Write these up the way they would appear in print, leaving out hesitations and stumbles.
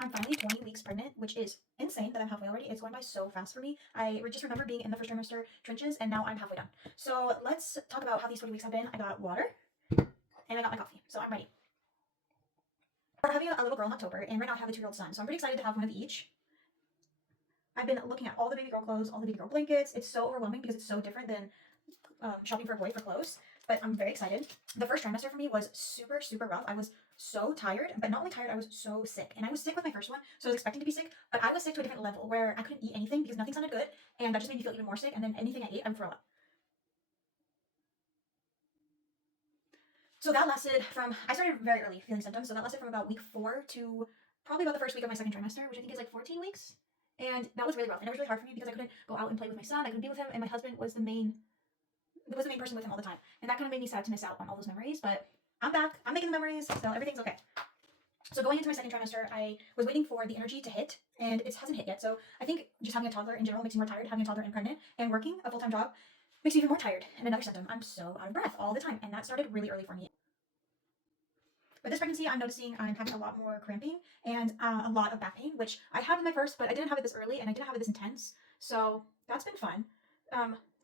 I'm finally 20 weeks pregnant, which is insane that I'm halfway already. It's going by so fast for me. I just remember being in the first trimester trenches, and now I'm halfway done. So let's talk about how these 20 weeks have been. I got water, and I got my coffee, so I'm ready. We're having a little girl in October, and right now I have a 2-year-old son, so I'm pretty excited to have one of each. I've been looking at all the baby girl clothes, all the baby girl blankets. It's so overwhelming because it's so different than shopping for a boy for clothes, but I'm very excited. The first trimester for me was super, super rough. I was so tired, but not only tired, I was so sick. And I was sick with my first one, so I was expecting to be sick, but I was sick to a different level where I couldn't eat anything because nothing sounded good, and that just made me feel even more sick, and then anything I ate, I would throw up. So that lasted from, I started very early feeling symptoms, so that lasted from about week 4 to probably about the first week of my second trimester, which I think is like 14 weeks. And that was really rough, and it was really hard for me because I couldn't go out and play with my son, I couldn't be with him, and my husband was the main person with him all the time. And that kind of made me sad to miss out on all those memories, but I'm back. I'm making the memories, so everything's okay. So going into my second trimester, I was waiting for the energy to hit, and it hasn't hit yet. So I think just having a toddler in general makes me more tired. Having a toddler and pregnant and working a full-time job makes me even more tired. And another symptom, I'm so out of breath all the time, and that started really early for me. With this pregnancy, I'm noticing I'm having a lot more cramping and a lot of back pain, which I had in my first, but I didn't have it this early, and I didn't have it this intense. So that's been fun.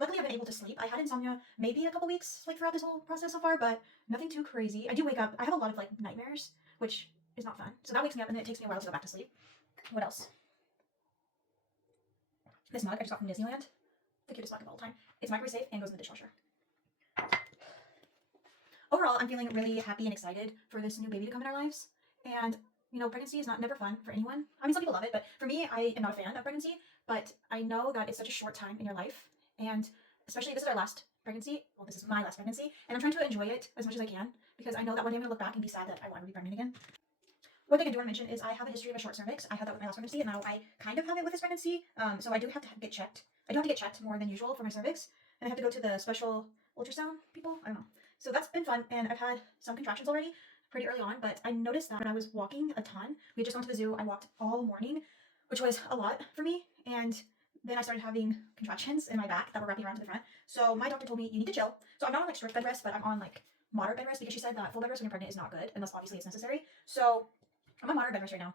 Luckily, I've been able to sleep. I had insomnia maybe a couple weeks like throughout this whole process so far, but nothing too crazy. I do wake up. I have a lot of like nightmares, which is not fun. So that wakes me up, and then it takes me a while to go back to sleep. What else? This mug I just got from Disneyland. The cutest mug of all time. It's microwave safe and goes in the dishwasher. Overall, I'm feeling really happy and excited for this new baby to come in our lives. And you know, pregnancy is never fun for anyone. I mean, some people love it, but for me, I am not a fan of pregnancy. But I know that it's such a short time in your life, and especially this is our last pregnancy. Well, this is my last pregnancy, and I'm trying to enjoy it as much as I can because I know that one day I'm gonna look back and be sad that I want to be pregnant again. One thing I do want to mention is I have a history of a short cervix. I had that with my last pregnancy, and now I kind of have it with this pregnancy. So I do have to get checked. I do have to get checked more than usual for my cervix, and I have to go to the special ultrasound people. I don't know. So that's been fun, and I've had some contractions already pretty early on, but I noticed that when I was walking a ton, we had just gone to the zoo, I walked all morning, which was a lot for me, and then I started having contractions in my back that were wrapping around to the front. So my doctor told me, you need to chill. So I'm not on like strict bed rest, but I'm on like moderate bed rest because she said that full bed rest when you're pregnant is not good, unless obviously it's necessary. So I'm on moderate bed rest right now.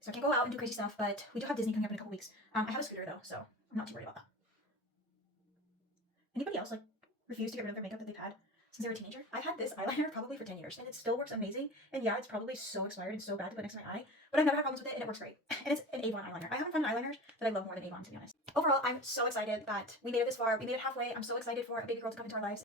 So I can't go out and do crazy stuff, but we do have Disney coming up in a couple weeks. I have a scooter though, so I'm not too worried about that. Anybody else like refuse to get rid of their makeup that they've had since they were a teenager? I've had this eyeliner probably for 10 years, and it still works amazing. And yeah, it's probably so expired and so bad to put next to my eye, but I've never had problems with it, and it works great. And it's an Avon eyeliner. I haven't found eyeliners that I love more than Avon, to be honest. Overall, I'm so excited that we made it this far. We made it halfway. I'm so excited for a baby girl to come into our lives.